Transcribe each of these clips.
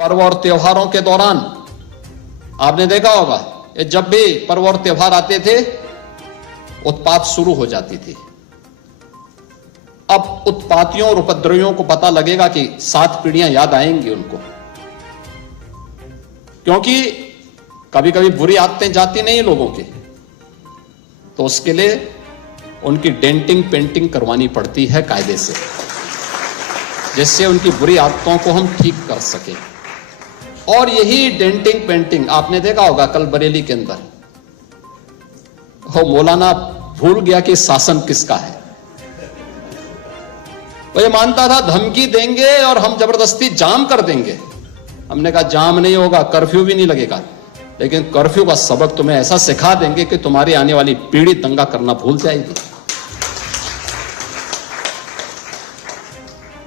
पर्व और त्योहारों के दौरान आपने देखा होगा, ये जब भी पर्व और त्योहार आते थे उत्पात शुरू हो जाती थी। अब उत्पातियों और उपद्रवियों को पता लगेगा कि 7 पीढ़ियां याद आएंगी उनको, क्योंकि कभी कभी बुरी आदतें जाती नहीं लोगों के, तो उसके लिए उनकी डेंटिंग पेंटिंग करवानी पड़ती है कायदे से, जिससे उनकी बुरी आदतों को हम ठीक कर सकें। और यही डेंटिंग पेंटिंग आपने देखा होगा कल बरेली के अंदर, वो मौलाना भूल गया कि शासन किसका है। वो ये मानता था धमकी देंगे और हम जबरदस्ती जाम कर देंगे। हमने कहा जाम नहीं होगा, कर्फ्यू भी नहीं लगेगा, लेकिन कर्फ्यू का सबक तुम्हें ऐसा सिखा देंगे कि तुम्हारी आने वाली पीढ़ी दंगा करना भूल जाएगी।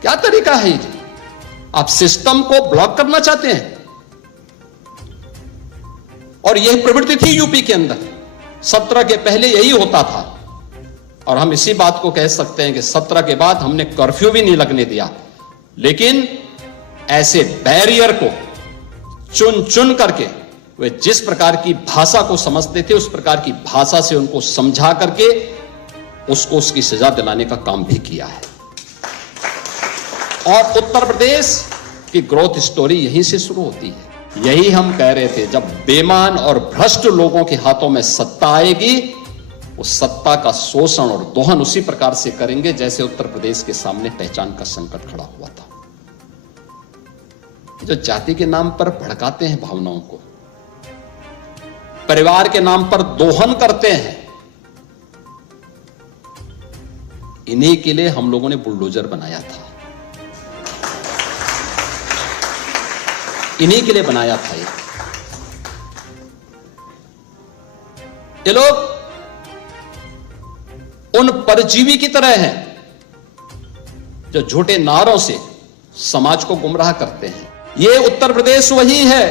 क्या तरीका है ये? आप सिस्टम को ब्लॉक करना चाहते हैं। और यह प्रवृत्ति थी यूपी के अंदर, 17 के पहले यही होता था। और हम इसी बात को कह सकते हैं कि 17 के बाद हमने कर्फ्यू भी नहीं लगने दिया, लेकिन ऐसे बैरियर को चुन चुन करके वे जिस प्रकार की भाषा को समझते थे उस प्रकार की भाषा से उनको समझा करके उसको उसकी सजा दिलाने का काम भी किया है। और उत्तर प्रदेश की ग्रोथ स्टोरी यहीं से शुरू होती है। यही हम कह रहे थे, जब बेईमान और भ्रष्ट लोगों के हाथों में सत्ता आएगी, उस सत्ता का शोषण और दोहन उसी प्रकार से करेंगे जैसे उत्तर प्रदेश के सामने पहचान का संकट खड़ा हुआ था। जो जाति के नाम पर भड़काते हैं भावनाओं को, परिवार के नाम पर दोहन करते हैं, इन्हीं के लिए हम लोगों ने बुलडोजर बनाया था, इन्हीं के लिए बनाया था। ये लोग उन परजीवी की तरह हैं जो झूठे नारों से समाज को गुमराह करते हैं। ये उत्तर प्रदेश वही है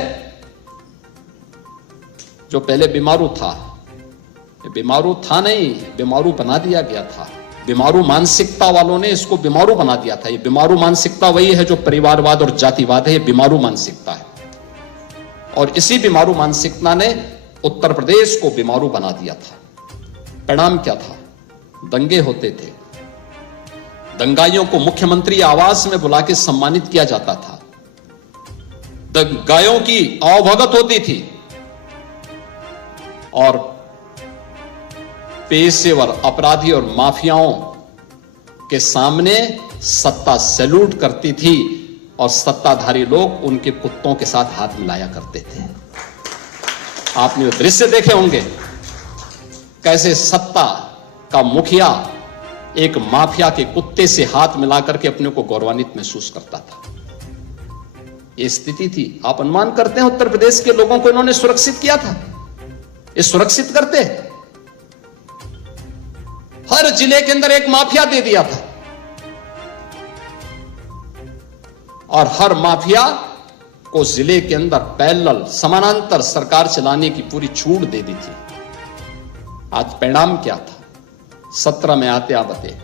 जो पहले बीमारू था। ये बीमारू था नहीं, बीमारू बना दिया गया था। बीमारू मानसिकता वालों ने इसको बीमारू बना दिया था। ये बीमारू मानसिकता वही है जो परिवारवाद और जातिवाद है, ये बीमारू मानसिकता है। और इसी बीमारू मानसिकता ने उत्तर प्रदेश को बीमारू बना दिया था। परिणाम क्या था? दंगे होते थे, दंगाइयों को मुख्यमंत्री आवास में बुला के सम्मानित किया जाता था, दंगाइयों की आवभगत होती थी, और पेशेवर अपराधी और माफियाओं के सामने सत्ता सैल्यूट करती थी और सत्ताधारी लोग उनके कुत्तों के साथ हाथ मिलाया करते थे। आपने वो दृश्य देखे होंगे, कैसे सत्ता का मुखिया एक माफिया के कुत्ते से हाथ मिलाकर के अपने को गौरवान्वित महसूस करता था। यह स्थिति थी। आप अनुमान करते हैं उत्तर प्रदेश के लोगों को इन्होंने सुरक्षित किया था? ये सुरक्षित करते, हर जिले के अंदर एक माफिया दे दिया था और हर माफिया को जिले के अंदर पैरेलल समानांतर सरकार चलाने की पूरी छूट दे दी थी। आज परिणाम क्या था? 17 में आते आते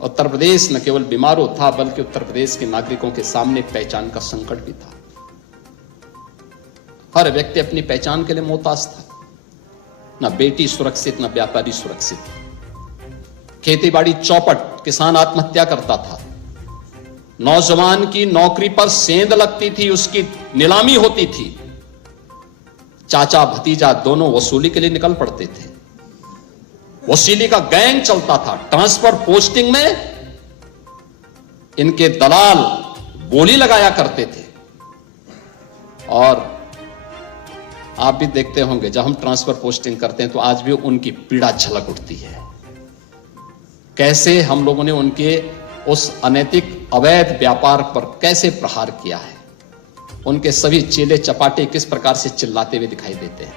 उत्तर प्रदेश न केवल बीमारू था, बल्कि उत्तर प्रदेश के नागरिकों के सामने पहचान का संकट भी था। हर व्यक्ति अपनी पहचान के लिए मोहताज था। न बेटी सुरक्षित, न व्यापारी सुरक्षित। खेतीबाड़ी चौपट, किसान आत्महत्या करता था, नौजवान की नौकरी पर सेंध लगती थी, उसकी नीलामी होती थी, चाचा भतीजा दोनों वसूली के लिए निकल पड़ते थे। वसूली का गैंग चलता था। ट्रांसफर पोस्टिंग में इनके दलाल बोली लगाया करते थे। और आप भी देखते होंगे, जब हम ट्रांसफर पोस्टिंग करते हैं तो आज भी उनकी पीड़ा झलक उठती है। कैसे हम लोगों ने उनके उस अनैतिक अवैध व्यापार पर कैसे प्रहार किया है। उनके सभी चेले चपाटे किस प्रकार से चिल्लाते हुए दिखाई देते हैं।